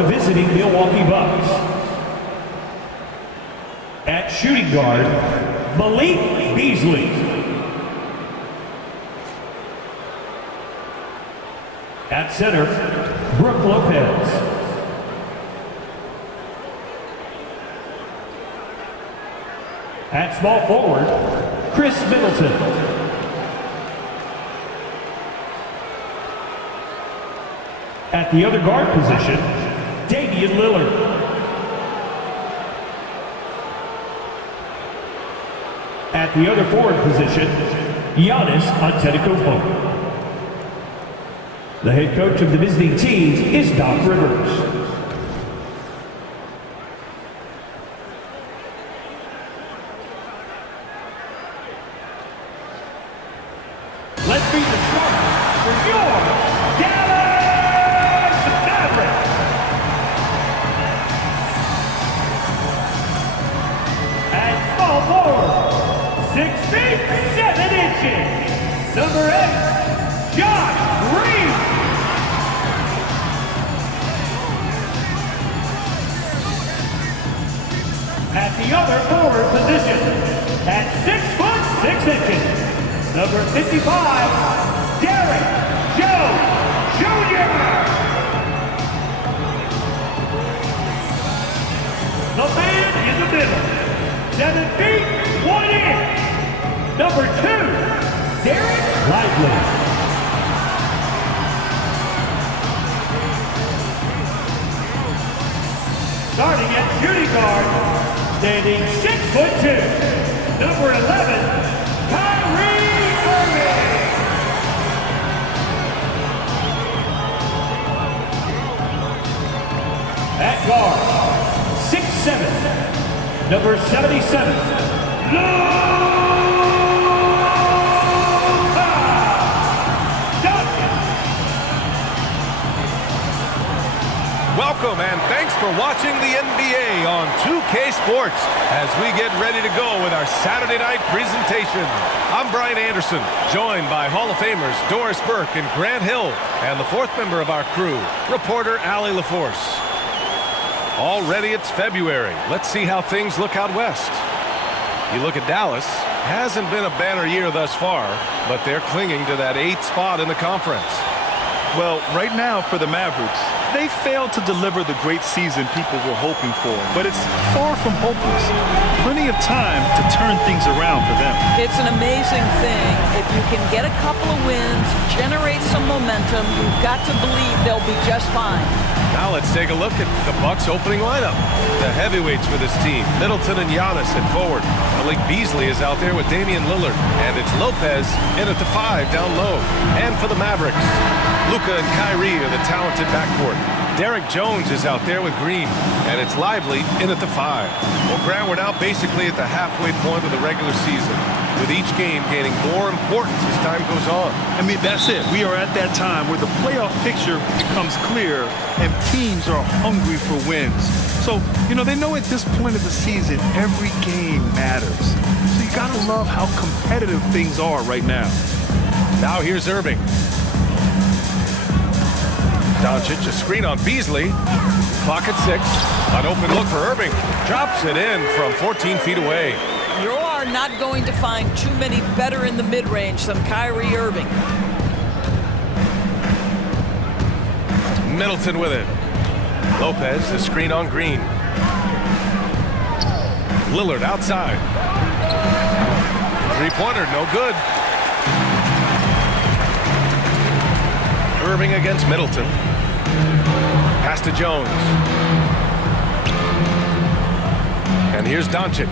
the visiting Milwaukee Bucks. At shooting guard, Malik Beasley. At center, Brooke Lopez. At small forward, Chris Middleton. At the other guard position, Damian Lillard. At the other forward position, Giannis Antetokounmpo. The head coach of the visiting team is Doc Rivers. Let's be the start for your Dallas Mavericks. And small forward, 6 feet 7 inches, number 8, Josh Green. At the other forward position, at 6 foot 6 inches, number 55, Derek Jones Jr. The man in the middle, 7 feet 1 inch, number 2, Derek Lively. Starting at shooting guard, standing 6'2", number 11, at guard, 6'7", number 77, Luka Doncic. Welcome and thanks for watching the NBA on 2K Sports as we get ready to go with our Saturday night presentation. I'm Brian Anderson, joined by Hall of Famers Doris Burke and Grant Hill, and the fourth member of our crew, reporter Allie LaForce. Already it's February. Let's see how things look out west. You look at Dallas, hasn't been a banner year thus far, but they're clinging to that 8th spot in the conference. Well, right now for the Mavericks, they failed to deliver the great season people were hoping for, but it's far from hopeless. Plenty of time to turn things around for them. It's an amazing thing. If you can get a couple of wins, generate some momentum, you've got to believe they'll be just fine. Now let's take a look at the Bucks opening lineup. The heavyweights for this team, Middleton and Giannis at forward. Malik Beasley is out there with Damian Lillard, and it's Lopez in at the 5 down low. And for the Mavericks, Luka and Kyrie are the talented backcourt. Derek Jones is out there with Green, and it's Lively in at the 5. Well, Grant, we're now basically at the halfway point of the regular season, with each game gaining more importance as time goes on. I mean, that's it. We are at that time where the playoff picture becomes clear and teams are hungry for wins. So, you know, they know at this point of the season, every game matters. So you gotta love how competitive things are right now. Now here's Irving. Doncic, a screen on Beasley. Clock at 6. An open look for Irving. Drops it in from 14 feet away. You are not going to find too many better in the mid-range than Kyrie Irving. Middleton with it. Lopez, the screen on Green. Lillard outside. Three-pointer, no good. Irving against Middleton. Pass to Jones. And here's Doncic.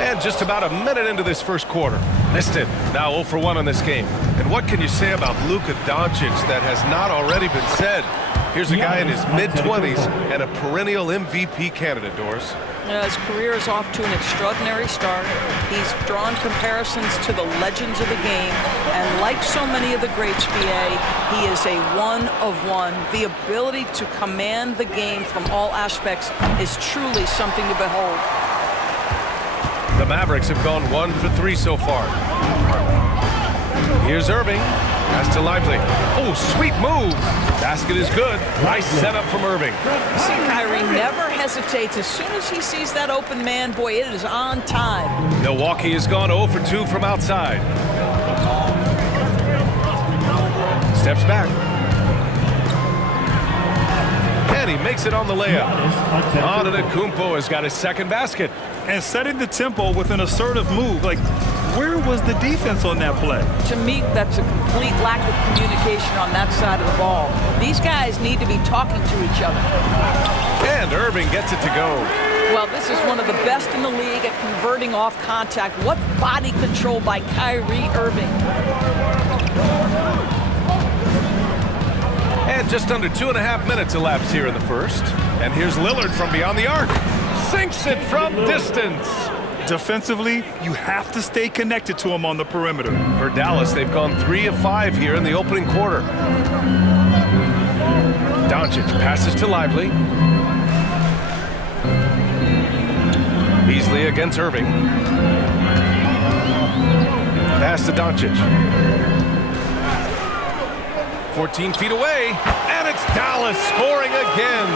And just about a minute into this first quarter. Missed it. Now 0 for 1 in this game. And what can you say about Luka Doncic that has not already been said? Here's a guy in his mid-20s and a perennial MVP candidate, Doris. His career is off to an extraordinary start. He's drawn comparisons to the legends of the game, and like so many of the greats, BA, he is a one of one. The ability to command the game from all aspects is truly something to behold. The Mavericks have gone 1 for 3 so far. Here's Irving. Pass to Lively. Oh, sweet move. Basket is good. Nice setup from Irving. See, Kyrie never hesitates. As soon as he sees that open man, boy, it is on time. Milwaukee has gone 0 for 2 from outside. Steps back. And he makes it on the layup. ADDICT has got his second basket. And setting the tempo with an assertive move. Like, where was the defense on that play? To me, that's a complete lack of communication on that side of the ball. These guys need to be talking to each other. And Irving gets it to go. Well, this is one of the best in the league at converting off contact. What body control by Kyrie Irving. And just under 2.5 minutes elapsed here in the first. And here's Lillard from beyond the arc. Sinks it from distance. Defensively, you have to stay connected to him on the perimeter. For Dallas, they've gone 3 of 5 here in the opening quarter. Doncic passes to Lively. Beasley against Irving. Pass to Doncic. 14 feet away, and it's Dallas scoring again.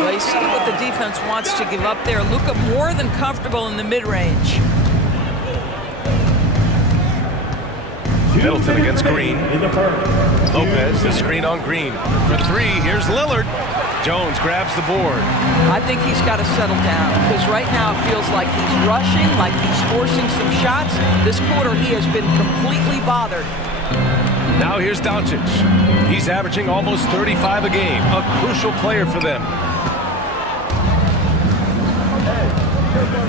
Well, you see what the defense wants to give up there. Luka more than comfortable in the mid-range. Middleton against Green. Lopez, the screen on Green. For 3, here's Lillard. Jones grabs the board. I think he's got to settle down because right now it feels like he's rushing, like he's forcing some shots. This quarter he has been completely bothered. Now here's Doncic. He's averaging almost 35 a game. A crucial player for them.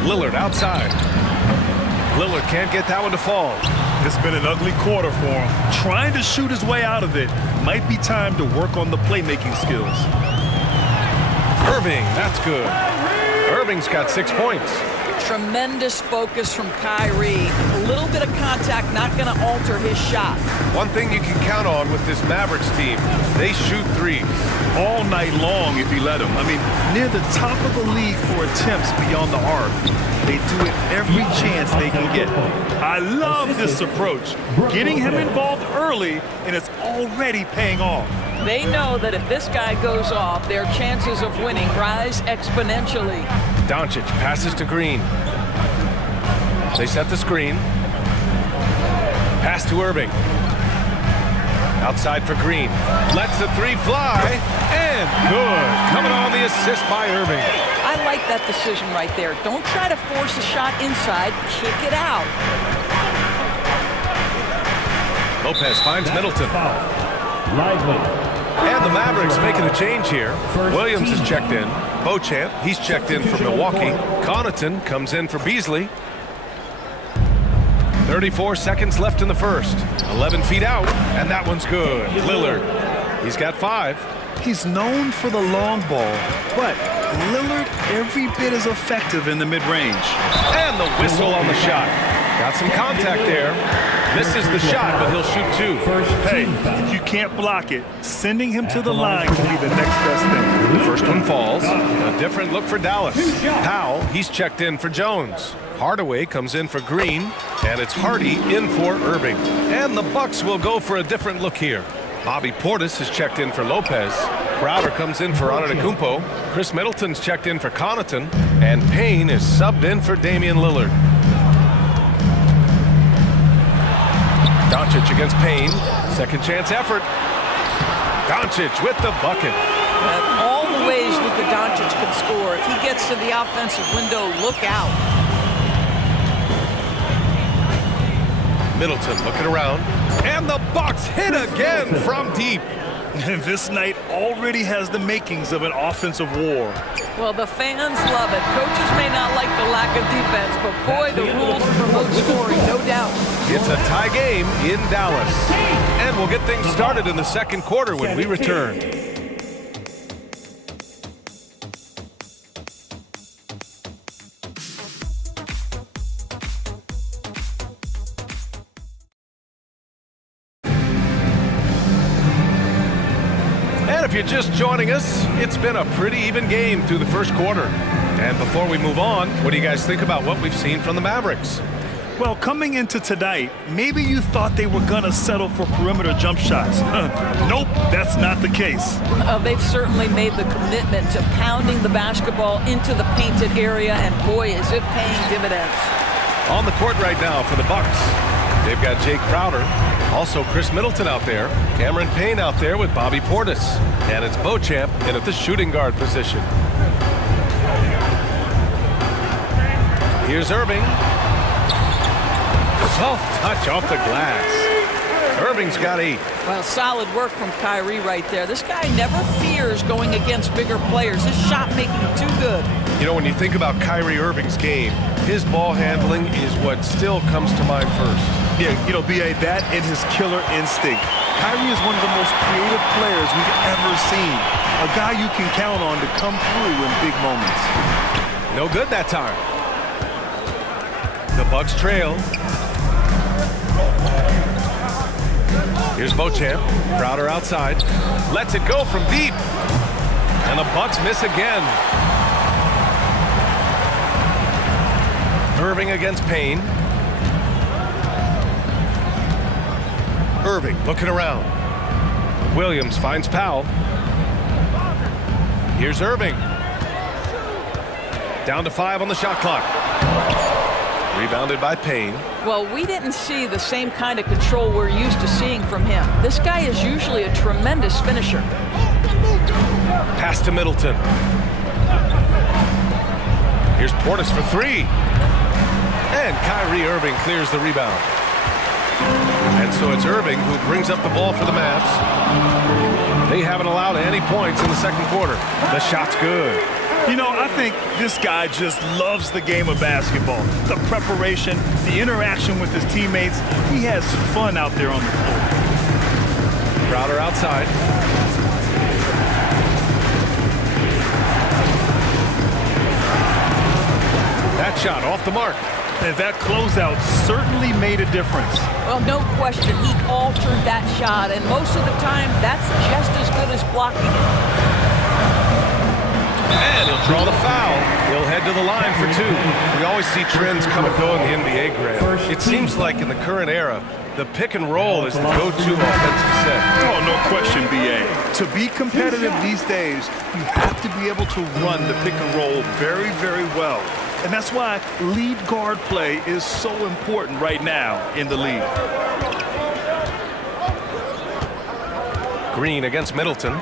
Lillard outside. Lillard can't get that one to fall. It's been an ugly quarter for him. Trying to shoot his way out of it. Might be time to work on the playmaking skills. Irving, that's good. Irving's got 6 points. Tremendous focus from Kyrie. A little bit of contact not going to alter his shot. One thing you can count on with this Mavericks team, they shoot threes. All night long if you let them. I mean, near the top of the league for attempts beyond the arc. They do it every chance they can get. I love this approach. Getting him involved early, and it's already paying off. They know that if this guy goes off, their chances of winning rise exponentially. Doncic passes to Green. They set the screen. Pass to Irving. Outside for Green. Lets the 3 fly. And good. Coming on the assist by Irving. I like that decision right there. Don't try to force a shot inside. Kick it out. Lopez finds Middleton. Lively. And the Mavericks making a change here. Williams is checked in. Beauchamp, he's checked in for Milwaukee. Connaughton comes in for Beasley. 34 seconds left in the first. 11 feet out, and that one's good. Lillard, he's got 5. He's known for the long ball, but Lillard every bit as effective in the mid-range. And the whistle on the shot. Got some contact there. Misses the shot, but he'll shoot 2. Hey, if you can't block it, sending him to the line can be the next best thing. The first one falls. A different look for Dallas. Powell, he's checked in for Jones. Hardaway comes in for Green, and it's Hardy in for Irving. And the Bucks will go for a different look here. Bobby Portis is checked in for Lopez. Crowder comes in for ADDICT. Chris Middleton's checked in for Connaughton. And Payne is subbed in for Damian Lillard. Doncic against Payne. Second chance effort. Doncic with the bucket. All the ways Luka Doncic can score. If he gets to the offensive window, look out. Middleton looking around. And the Bucks hit again from deep. And this night already has the makings of an offensive war. Well, the fans love it. Coaches may not like the lack of defense, but boy, the rules promote scoring, no doubt. It's a tie game in Dallas. And we'll get things started in the second quarter when we return. If you're just joining us, it's been a pretty even game through the first quarter. And before we move on, what do you guys think about what we've seen from the Mavericks? Well, coming into tonight, maybe you thought they were going to settle for perimeter jump shots. Nope, that's not the case. They've certainly made the commitment to pounding the basketball into the painted area, and boy, is it paying dividends. On the court right now for the Bucks, they've got Jake Crowder, also Chris Middleton out there, Cameron Payne out there with Bobby Portis, and it's Beauchamp in at the shooting guard position. Here's Irving. Soft touch off the glass. Irving's got 8. Well, solid work from Kyrie right there. This guy never fears going against bigger players. His shot making too good. You know, when you think about Kyrie Irving's game, his ball handling is what still comes to mind first. Yeah, you know, B.A., that and his killer instinct. Kyrie is one of the most creative players we've ever seen. A guy you can count on to come through in big moments. No good that time. The Bucks trail. Here's Beauchamp. Crowder outside. Lets it go from deep. And the Bucks miss again. Irving against Payne. Irving looking around. Williams finds Powell. Here's Irving. Down to 5 on the shot clock. Rebounded by Payne. Well, we didn't see the same kind of control we're used to seeing from him. This guy is usually a tremendous finisher. Pass to Middleton. Here's Portis for 3. And Kyrie Irving clears the rebound. And so it's Irving who brings up the ball for the Mavs. They haven't allowed any points in the second quarter. The shot's good. You know, I think this guy just loves the game of basketball. The preparation, the interaction with his teammates. He has fun out there on the floor. Crowder outside. That shot off the mark. And that closeout certainly made a difference. Well, no question, he altered that shot, and most of the time, that's just as good as blocking it. And he'll draw the foul. He'll head to the line for 2. We always see trends come and go in the NBA, Grant. It seems like in the current era, the pick and roll is the go-to offensive set. Oh, no question, B.A. To be competitive these days, you have to be able to run the pick and roll very, very well. And that's why lead guard play is so important right now in the league. Green against Middleton.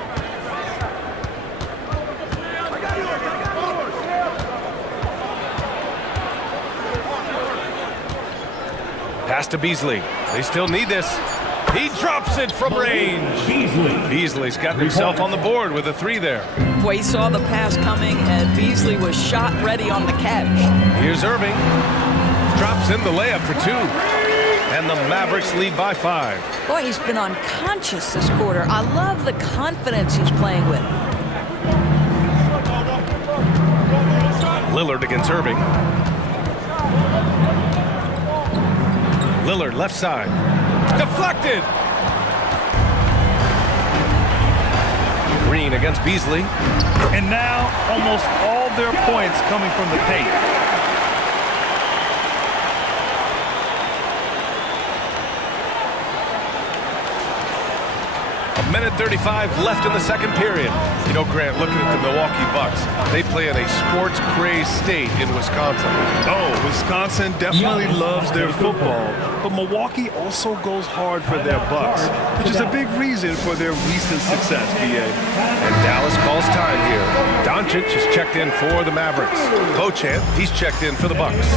Pass to Beasley. They still need this. He drops it from range. Beasley's got himself on the board with a 3 there. Boy, he saw the pass coming, and Beasley was shot ready on the catch. Here's Irving. Drops in the layup for 2. And the Mavericks lead by 5. Boy, he's been unconscious this quarter. I love the confidence he's playing with. Lillard against Irving. Lillard left side. Deflected. Green against Beasley. And now almost all their points coming from the paint. A minute 35 left in the second period. You know, Grant, looking at the Milwaukee Bucks, they play in a sports-crazed state in Wisconsin. Oh, Wisconsin definitely loves their football, but Milwaukee also goes hard for their Bucks, which is a big reason for their recent success, B.A. And Dallas calls time here. Doncic is checked in for the Mavericks. Beauchamp, he's checked in for the Bucks.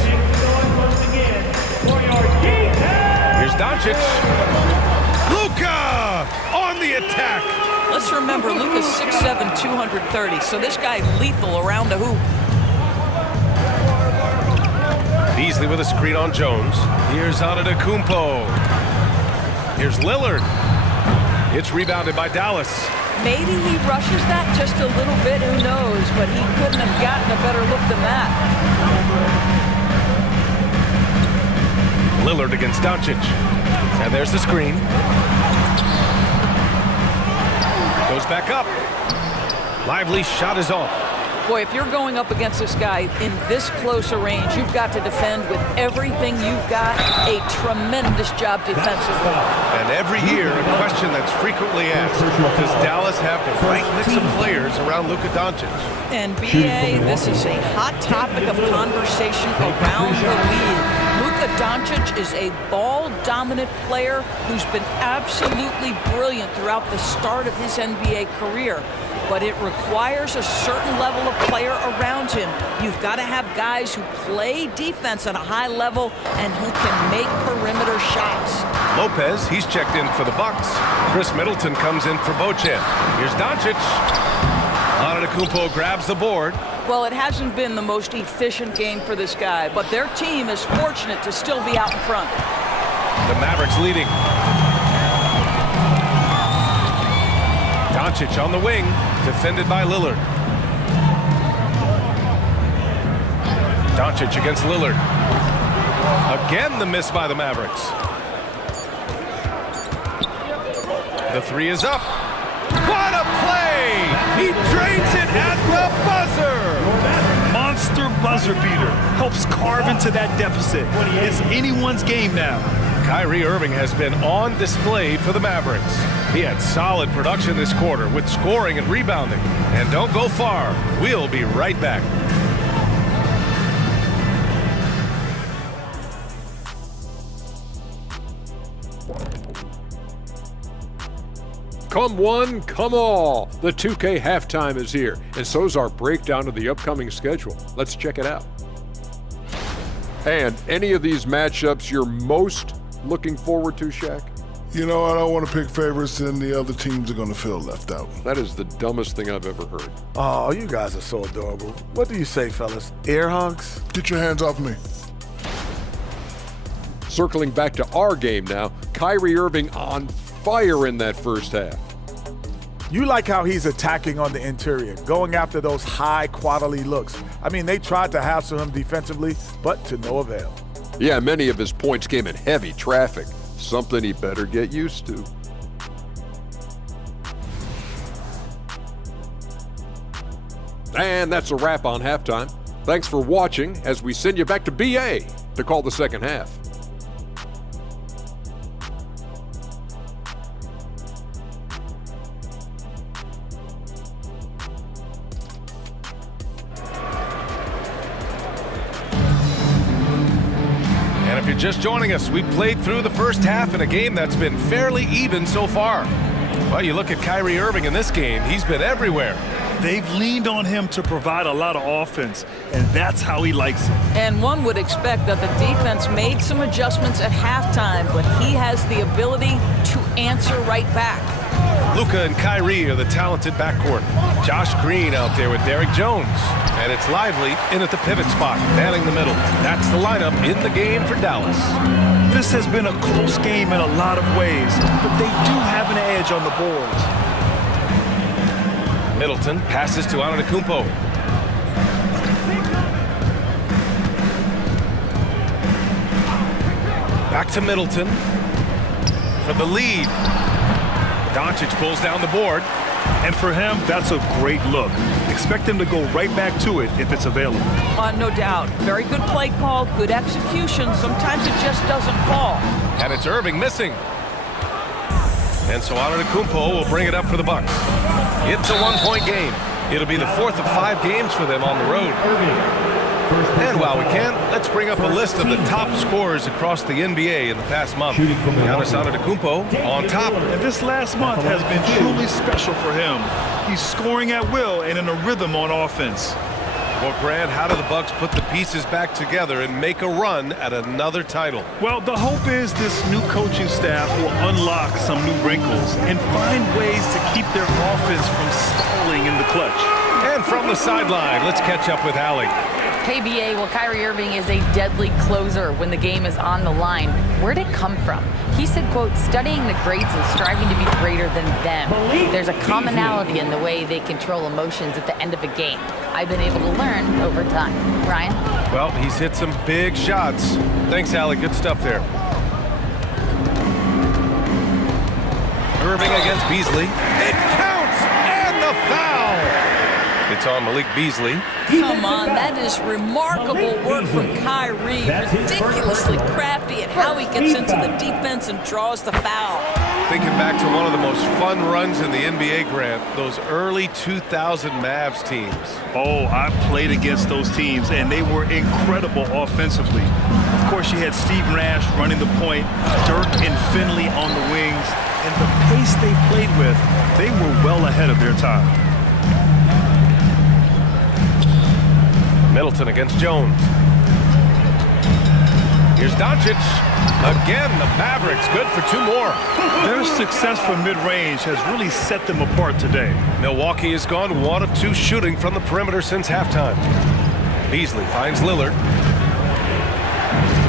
Here's Doncic. Luka on the attack. Let's remember, Luka's 6'7", 230, so this guy lethal around the hoop. Beasley with a screen on Jones. Here's Antetokounmpo. Here's Lillard. It's rebounded by Dallas. Maybe he rushes that just a little bit, who knows, but he couldn't have gotten a better look than that. Lillard against Doncic. And there's the screen. Goes back up. Lively's shot is off. Boy, if you're going up against this guy in this close a range, you've got to defend with everything you've got. A tremendous job defensively. And every year, a question that's frequently asked, does Dallas have the right mix of players around Luka Doncic? And BA, this is a hot topic of conversation around the league. Luka Doncic is a ball-dominant player who's been absolutely brilliant throughout the start of his NBA career. But it requires a certain level of player around him. You've got to have guys who play defense at a high level and who can make perimeter shots. Lopez, he's checked in for the Bucks. Chris Middleton comes in for Bojan. Here's Doncic. Antetokounmpo grabs the board. Well, it hasn't been the most efficient game for this guy, but their team is fortunate to still be out in front. The Mavericks leading. Doncic on the wing, defended by Lillard. Doncic against Lillard. Again, the miss by the Mavericks. The three is up. What a play! He drains it at the buzzer! Monster buzzer beater. Helps carve into that deficit. It's anyone's game now. Kyrie Irving has been on display for the Mavericks. He had solid production this quarter with scoring and rebounding. And don't go far. We'll be right back. Come one, come all. The 2K halftime is here, and so's our breakdown of the upcoming schedule. Let's check it out. And any of these matchups you're most looking forward to, Shaq? You know, I don't want to pick favorites, and the other teams are going to feel left out. That is the dumbest thing I've ever heard. Oh, you guys are so adorable. What do you say, fellas? Air hugs? Get your hands off me. Circling back to our game now, Kyrie Irving on fire in that first half. You like how he's attacking on the interior, going after those high-quality looks. I mean, they tried to hassle him defensively, but to no avail. Yeah, many of his points came in heavy traffic, something he better get used to. And that's a wrap on halftime. Thanks for watching as we send you back to BA to call the second half. And if you're just joining us, we played through the first half in a game that's been fairly even so far. Well, you look at Kyrie Irving in this game, he's been everywhere. They've leaned on him to provide a lot of offense, and that's how he likes it. And one would expect that the defense made some adjustments at halftime, but he has the ability to answer right back. Luka and Kyrie are the talented backcourt. Josh Green out there with Derrick Jones. And it's Lively in at the pivot spot, manning the middle. That's the lineup in the game for Dallas. This has been a close game in a lot of ways, but they do have an edge on the boards. Middleton passes to Antetokounmpo. Back to Middleton for the lead. Doncic pulls down the board. And for him, that's a great look. Expect him to go right back to it if it's available. No doubt. Very good play call, good execution. Sometimes it just doesn't fall. And it's Irving missing. And so Antetokounmpo will bring it up for the Bucks. It's a one-point game. It'll be the fourth of 5 games for them on the road. And while we can, let's bring up a list of the top scorers across the NBA in the past month. Giannis Antetokounmpo on top. And this last month has been truly special for him. He's scoring at will and in a rhythm on offense. Well, Grant, how do the Bucks put the pieces back together and make a run at another title? Well, the hope is this new coaching staff will unlock some new wrinkles and find ways to keep their offense from stalling in the clutch. And from the sideline, let's catch up with Allie. Hey, BA, well, Kyrie Irving is a deadly closer when the game is on the line. Where'd it come from? He said, quote, studying the greats and striving to be greater than them. There's a commonality in the way they control emotions at the end of a game. I've been able to learn over time. Ryan? Well, he's hit some big shots. Thanks, Allie. Good stuff there. Irving against Beasley. It counts! And the foul! It's on Malik Beasley. Come on, that is remarkable work from Kyrie. Ridiculously crafty at how he gets into the defense and draws the foul. Thinking back to one of the most fun runs in the NBA, Grant, those early 2000 Mavs teams. Oh, I played against those teams, and they were incredible offensively. Of course, you had Steve Nash running the point, Dirk and Finley on the wings, and the pace they played with, they were well ahead of their time. Middleton against Jones. Here's Doncic. Again, the Mavericks good for 2 more. Their success from mid-range has really set them apart today. Milwaukee has gone 1 of 2 shooting from the perimeter since halftime. Beasley finds Lillard.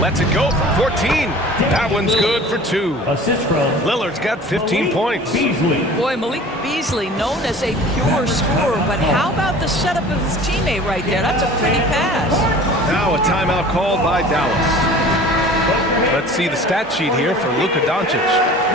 Lets it go for 14. That one's good for 2. Assist from Lillard's got 15 points. Beasley. Boy, Malik Beasley, known as a pure scorer, but how about the setup of his teammate right there? That's a pretty pass. Now a timeout called by Dallas. Let's see the stat sheet here for Luka Doncic.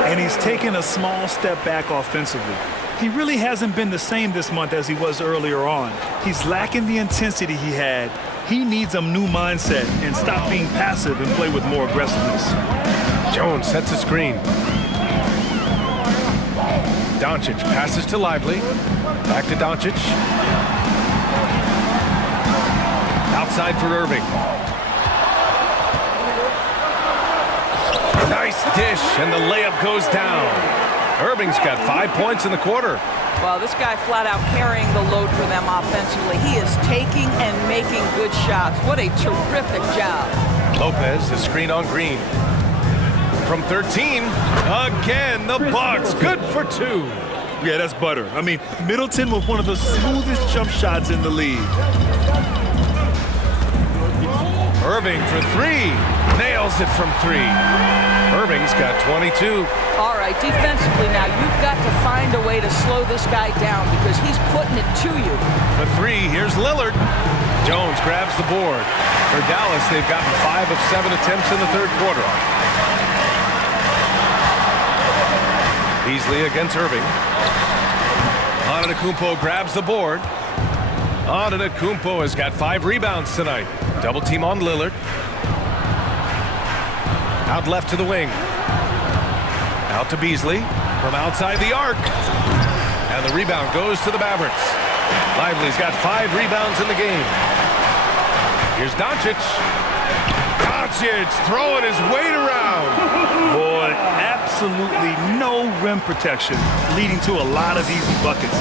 And he's taken a small step back offensively. He really hasn't been the same this month as he was earlier on. He's lacking the intensity he had. He needs a new mindset and stop being passive and play with more aggressiveness. Jones sets a screen. Doncic passes to Lively. Back to Doncic. Outside for Irving. Nice dish, and the layup goes down. Irving's got 5 points in the quarter. Well, this guy flat out carrying the load for them offensively. He is taking and making good shots. What a terrific job. Lopez, the screen on Green. From 13, again, the Bucks, good for 2. Yeah, that's butter. I mean, Middleton with one of the smoothest jump shots in the league. Irving for 3, nails it from 3. Irving's got 22. All right, defensively now, you've got to find a way to slow this guy down because he's putting it to you. For 3, here's Lillard. Jones grabs the board. For Dallas, they've gotten 5 of 7 attempts in the third quarter. Beasley against Irving. Antetokounmpo grabs the board. Antetokounmpo has got 5 rebounds tonight. Double team on Lillard. Out left to the wing. Out to Beasley from outside the arc. And the rebound goes to the Mavericks. Lively's got 5 rebounds in the game. Here's Doncic. Doncic throwing his weight around. Boy, absolutely no rim protection, leading to a lot of easy buckets.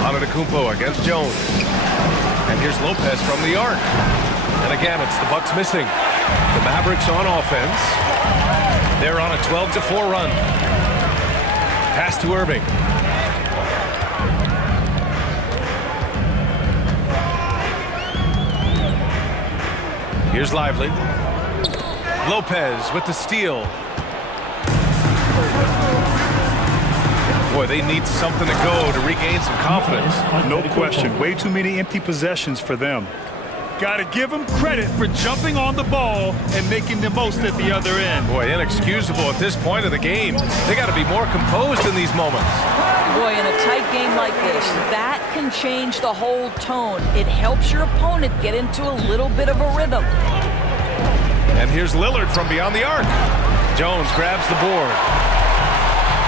Antetokounmpo against Jones. And here's Lopez from the arc. And again, it's the Bucks missing. The Mavericks on offense. They're on a 12-4 run. Pass to Irving. Here's Lively. Lopez with the steal. Boy, they need something to go to regain some confidence. No question. Way too many empty possessions for them. Got to give them credit for jumping on the ball and making the most at the other end. Boy, inexcusable at this point of the game. They got to be more composed in these moments. Boy, in a tight game like this, that can change the whole tone. It helps your opponent get into a little bit of a rhythm. And here's Lillard from beyond the arc. Jones grabs the board.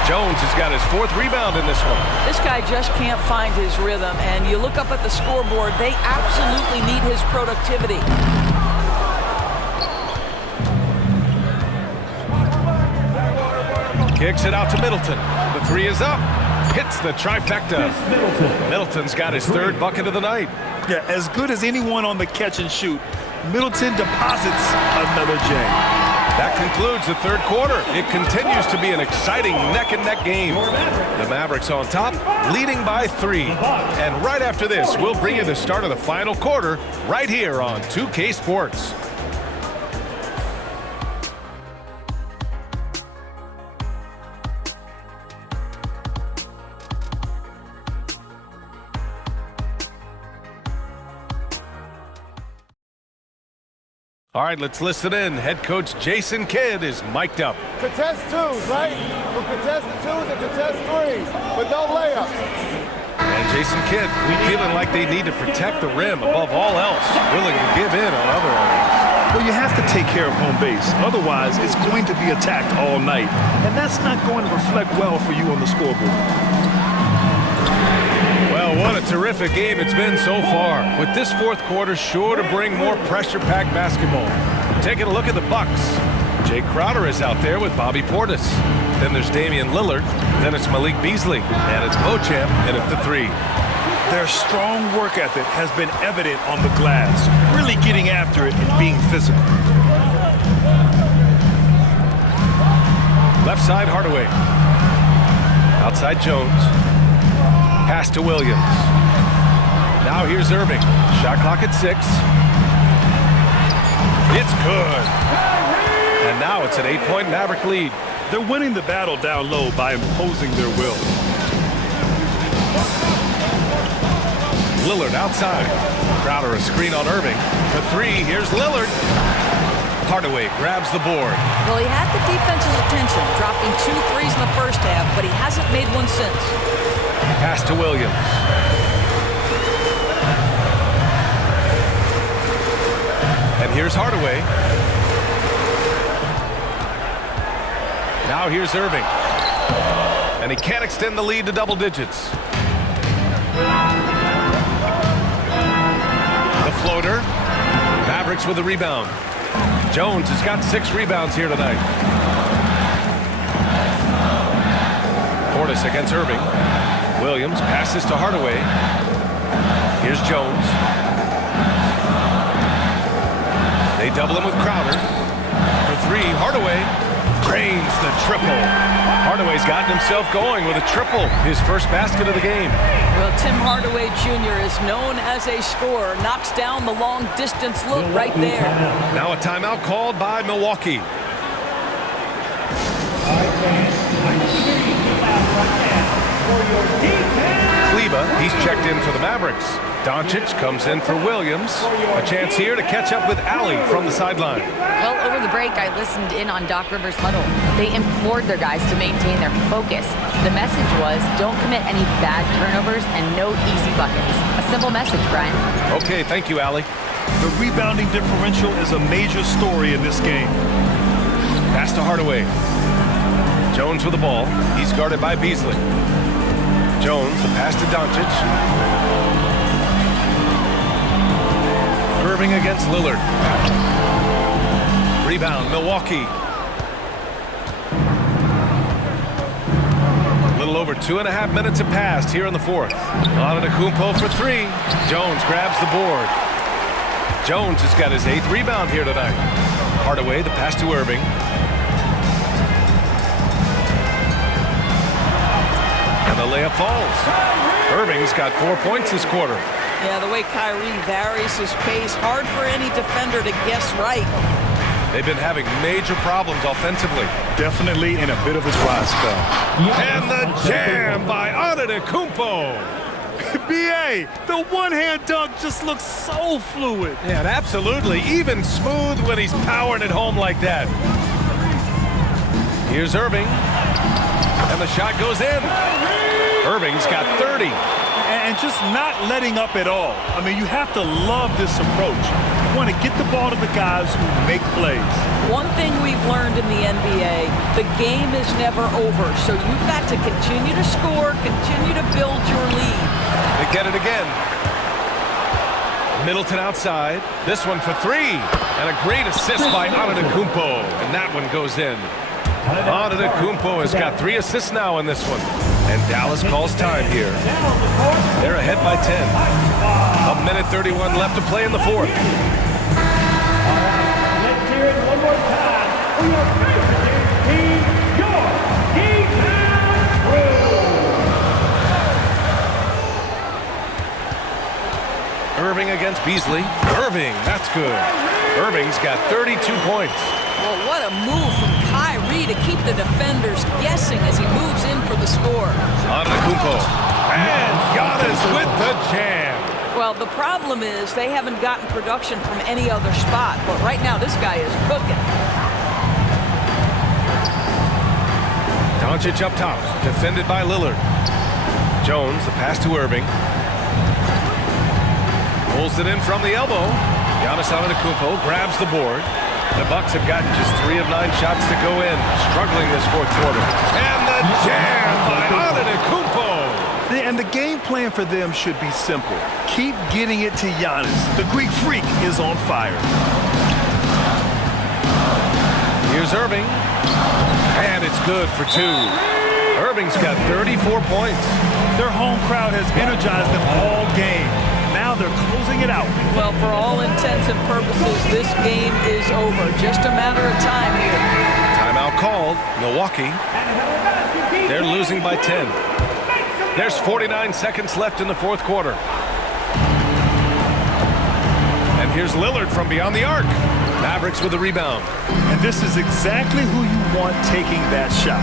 Jones has got his 4th rebound in this one. This guy just can't find his rhythm, and you look up at the scoreboard, they absolutely need his productivity. Kicks it out to Middleton. The 3 is up. Hits the trifecta. Middleton's got his 3rd bucket of the night. Yeah, as good as anyone on the catch and shoot, Middleton deposits another J. That concludes the third quarter. It continues to be an exciting neck-and-neck game. The Mavericks on top, leading by 3. And right after this, we'll bring you the start of the final quarter right here on 2K Sports. All right, let's listen in. Head coach Jason Kidd is mic'd up. Contest twos, right? We'll contest the twos and contest threes, but no layups. And Jason Kidd feeling like they need to protect the rim above all else, willing to give in on other areas. Well, you have to take care of home base. Otherwise, it's going to be attacked all night. And that's not going to reflect well for you on the scoreboard. Well, what a terrific game it's been so far, with this fourth quarter sure to bring more pressure-packed basketball. Taking a look at the Bucks. Jay Crowder is out there with Bobby Portis. Then there's Damian Lillard. Then it's Malik Beasley. And it's Beauchamp in at the 3. Their strong work ethic has been evident on the glass, really getting after it and being physical. Left side, Hardaway. Outside, Jones. Pass to Williams. Now here's Irving. Shot clock at 6. It's good. And now it's an 8-point Maverick lead. They're winning the battle down low by imposing their will. Lillard outside. Crowder a screen on Irving. For 3, here's Lillard. Hardaway grabs the board. Well, he had the defense's attention, dropping 2 threes in the first half, but he hasn't made one since. Pass to Williams. And here's Hardaway. Now here's Irving. And he can't extend the lead to double digits. The floater. Mavericks with a rebound. Jones has got 6 rebounds here tonight. Portis against Irving. Williams passes to Hardaway. Here's Jones. They double him with Crowder. For 3, Hardaway drains the triple. Hardaway's gotten himself going with a triple, his first basket of the game. Well, Tim Hardaway Jr. is known as a scorer. Knocks down the long-distance look right there. Now a timeout called by Milwaukee. Kleba, he's checked in for the Mavericks. Doncic comes in for Williams. A chance here to catch up with Allie from the sideline. Well, over the break, I listened in on Doc Rivers' huddle. They implored their guys to maintain their focus. The message was, don't commit any bad turnovers and no easy buckets. A simple message, Brian. Okay, thank you, Allie. The rebounding differential is a major story in this game. Pass to Hardaway. Jones with the ball. He's guarded by Beasley. Jones, the pass to Doncic. Irving against Lillard. Rebound, Milwaukee. A little over 2.5 minutes have passed here in the fourth. ADDICT for 3. Jones grabs the board. Jones has got his 8th rebound here tonight. Hardaway, the pass to Irving. And the layup falls. Irving's got 4 points this quarter. Yeah, the way Kyrie varies his pace, hard for any defender to guess right. They've been having major problems offensively. Definitely in a bit of a dry spell. And the jam by ADDICT. B.A., the one-hand dunk just looks so fluid. Yeah, and absolutely even smooth when he's powering it home like that. Here's Irving. And the shot goes in. Irving's got 30. And just not letting up at all. I mean, you have to love this approach. You want to get the ball to the guys who make plays. One thing we've learned in the NBA, the game is never over. So you've got to continue to score, continue to build your lead. They get it again. Middleton outside. This one for 3. And a great assist by ADDICT. And that one goes in. ADDICT has got 3 assists now in this one. And Dallas calls time here. They're ahead by 10. 1:31 left to play in the fourth. Let's hear it one more time for your favorite team, your D-Town Crew. Irving against Beasley. Irving, that's good. Irving's got 32 points. Well, what a move from Kyrie to keep the defenders guessing as he moves in for the score. ADDICT. And Giannis with the jam. Well, the problem is they haven't gotten production from any other spot, but right now this guy is cooking. Doncic up top, defended by Lillard. Jones, the pass to Irving. Pulls it in from the elbow. Giannis Antetokounmpo grabs the board. The Bucks have gotten just 3 of 9 shots to go in, struggling this fourth quarter. And the jam by Antetokounmpo. And the game plan for them should be simple. Keep getting it to Giannis. The Greek freak is on fire. Here's Irving. And it's good for 2. Irving's got 34 points. Their home crowd has energized them all game. Now they're closing it out. Well, for all intents and purposes, this game is over. Just a matter of time here. Timeout called. Milwaukee. They're losing by 10. There's 49 seconds left in the fourth quarter. And here's Lillard from beyond the arc. Mavericks with the rebound. And this is exactly who you want taking that shot.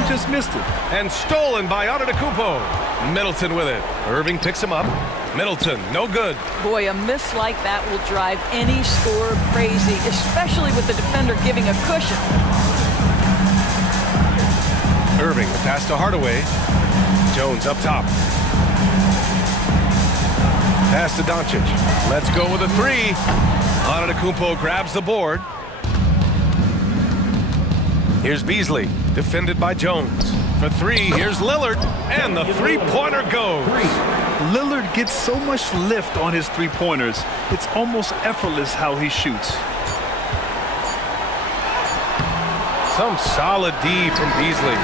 He just missed it. And stolen by Antetokounmpo. Middleton with it. Irving picks him up. Middleton, no good. Boy, a miss like that will drive any scorer crazy, especially with the defender giving a cushion. Irving, the pass to Hardaway. Jones up top. Pass to Doncic. Let's go with a 3. Antetokounmpo grabs the board. Here's Beasley, defended by Jones. For 3, here's Lillard, and the three-pointer goes. Lillard gets so much lift on his three-pointers, it's almost effortless how he shoots. Some solid D from Beasley.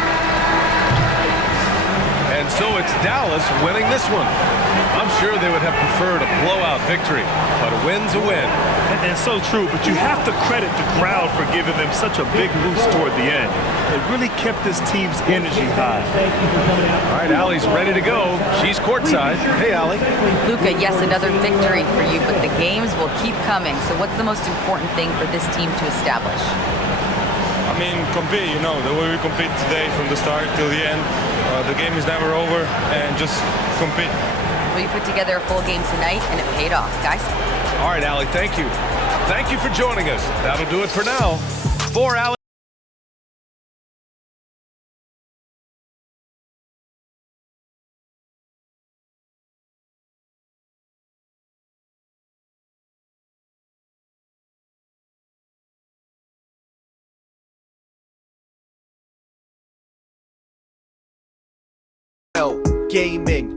And so it's Dallas winning this one. I'm sure they would have preferred a blowout victory, but a win's a win. And so true, but you have to credit the crowd for giving them such a big boost toward the end. It really kept this team's energy high. All right, Allie's ready to go. She's courtside. Hey, Allie. Luka, yes, another victory for you, but the games will keep coming. So what's the most important thing for this team to establish? I mean, compete, you know, the way we compete today from the start till the end. The game is never over, and just compete. Well, you put together a full game tonight, and it paid off, guys. All right, Allie, thank you. Thank you for joining us. That'll do it for now. For Allie. Gaming.